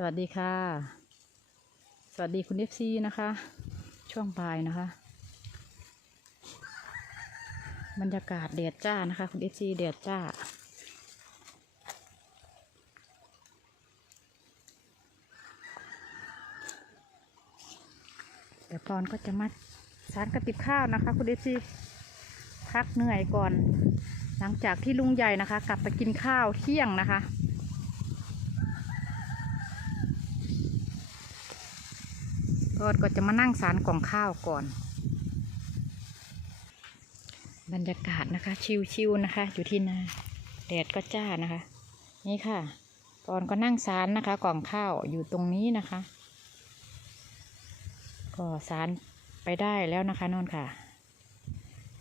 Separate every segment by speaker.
Speaker 1: สวัสดีค่ะ สวัสดีคุณเอฟซีนะคะ ช่วงบ่ายนะคะ บรรยากาศแดดจ้านะคะ คุณเอฟซีแดดจ้า เดี๋ยวปอนก็จะมาสารกระติบข้าวนะคะ คุณเอฟซีพักเหนื่อยก่อน หลังจากที่ลุงใหญ่นะคะ กลับไปกินข้าวเที่ยงนะคะ ก็ก็จะมานั่งสารกล่องข้าวก่อน บรรยากาศนะคะ ชิวๆนะคะ อยู่ที่นาแดดก็จ้านะคะ นี่ค่ะก่อนก็นั่งสารนะคะ กล่องข้าวอยู่ตรงนี้นะคะ ก็สารไปได้แล้วนะคะนอนค่ะ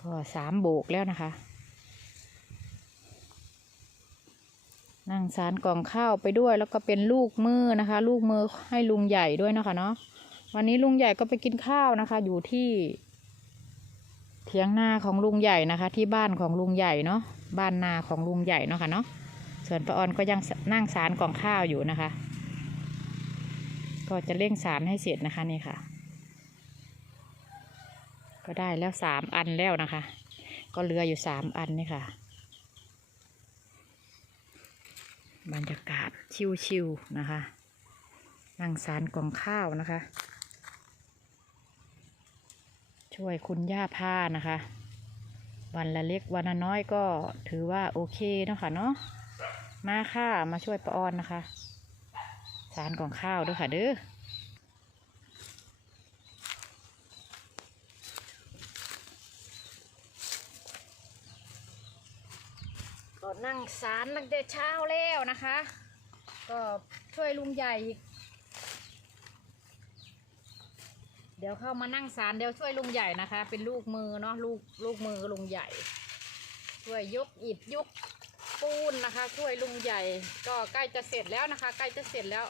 Speaker 1: ก็สามโบกแล้วนะคะ นั่งสารกล่องข้าวไปด้วยแล้วก็เป็นลูกมือนะคะ ลูกมือให้ลุงใหญ่ด้วยเนาะคะเนาะ วันนี้ลุงใหญ่ก็ไปกินข้าวนะคะ อยู่ที่เถียงนาของลุงใหญ่นะคะ ที่บ้านของลุงใหญ่เนาะบ้านนาของลุงใหญ่เนาะค่ะเนาะส่วนป้าออนก็ยังนั่งสารกล่องข้าวอยู่นะคะ ก็จะเร่งสารให้เสร็จนะคะนี่ค่ะ ก็ได้แล้วสามอันแล้วนะคะ ก็เหลืออยู่สามอันนี่ค่ะ บรรยากาศชิวๆนะคะ นั่งสารกล่องข้าวนะคะ ช่วยคุณย่าผ้านะคะ วันละเล็กวันละน้อยก็ถือว่าโอเคเนาะค่ะเนาะมาค่ะมาช่วยป้าออนนะคะ สารกล่องข้าวด้วยค่ะเด้อก็นั่งสารตั้งแต่เช้าแล้วนะคะ ก็ช่วยลุงใหญ่อีก เดี๋ยวเข้ามานั่งสารเดี๋ยวช่วยลุงใหญ่นะคะ เป็นลูกมือเนาะลูกลูกมือลุงใหญ่ ช่วยยกอิดยกปูนนะคะ ช่วยลุงใหญ่ ก็ใกล้จะเสร็จแล้วนะคะ ใกล้จะเสร็จแล้ว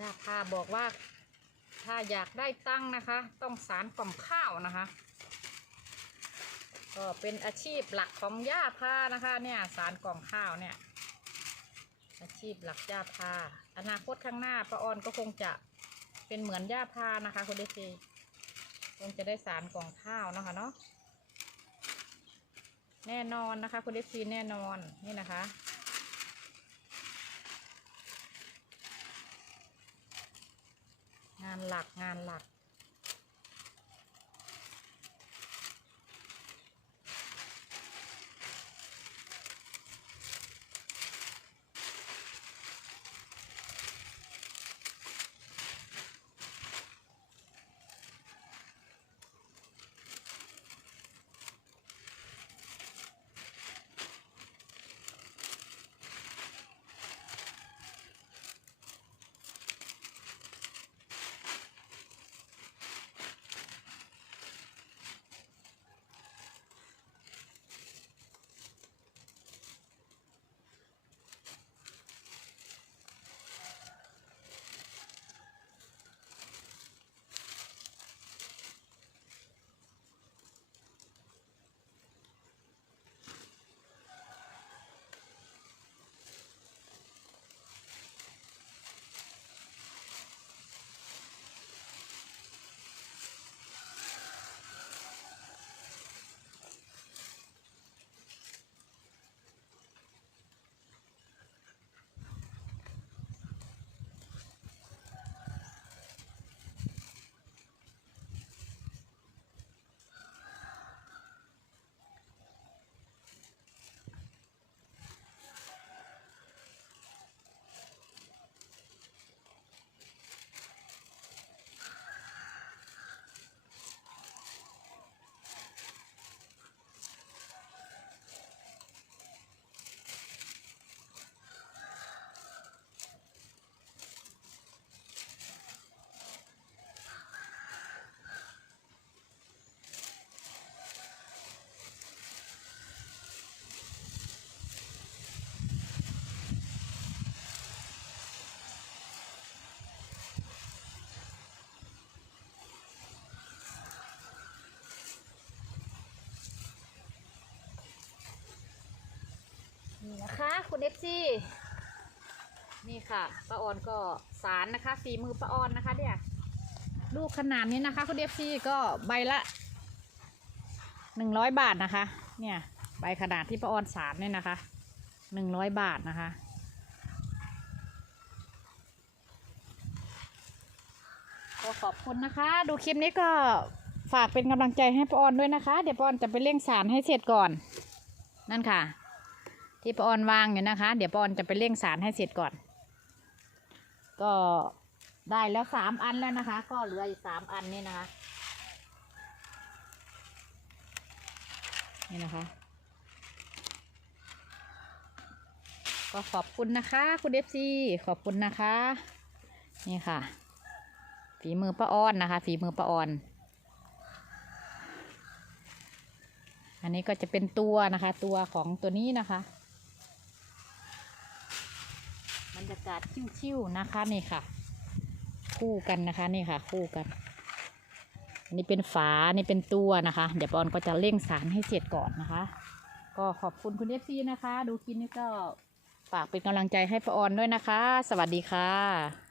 Speaker 1: ย่าพาบอกว่า ถ้าอยากได้ตั้งนะคะ ต้องสารกล่องข้าวนะคะ ก็เป็นอาชีพหลักของย่าพานะคะ เนี่ยสารกล่องข้าวเนี่ย อาชีพหลักย่าพา อนาคตข้างหน้าป้าออนก็คงจะเป็นเหมือนย่าพานะคะคุณเดซีคงจะได้สารกล่องข้าวนะคะเนาะแน่นอนนะคะคุณเดซีแน่นอนนี่นะคะ งานหลักงานหลัก คุณเอฟซีนี่ค่ะป้าออนก็สารนะคะฝีมือป้าออนนะคะเนี่ยลูกขนาดนี้นะคะ คุณเอฟซีก็ใบละหนึ่งร้อยบาทนะคะ เนี่ยใบขนาดที่ป้าออนสารเนี่ยนะคะหนึ่งร้อยบาทนะคะก็ขอบคุณนะคะ ดูคลิปนี้ก็ฝากเป็นกำลังใจให้ป้าออนด้วยนะคะ เดี๋ยวป้าออนจะไปเร่งสารให้เสร็จก่อน นั่นค่ะ ที่ปออนวางอยู่นะคะ เดี๋ยวปออนจะไปเร่งสารให้เสร็จก่อน ก็ได้แล้วสามอันแล้วนะคะ ก็เหลืออีกสามอันนี่นะคะ นี่นะคะ ก็ขอบคุณนะคะ คุณเอฟซีขอบคุณนะคะ นี่ค่ะ ฝีมือป้าออนนะคะ ฝีมือป้าออน อันนี้ก็จะเป็นตัวนะคะ ตัวของตัวนี้นะคะ บ รยากาศชิวๆนะคะนี่ค่ะ คู่กันนะคะนี่ค่ะ คู่กัน อันนี้เป็นฝานี่เป็นตัวนะคะ เดี๋ยวปอนก็จะเร่งสารให้เสร็จก่อนนะคะ ก็ขอบคุณคุณเอฟซีนะคะ ดูคลิปนี้ก็ฝากเป็นกำลังใจให้ปอนด้วยนะคะ สวัสดีค่ะ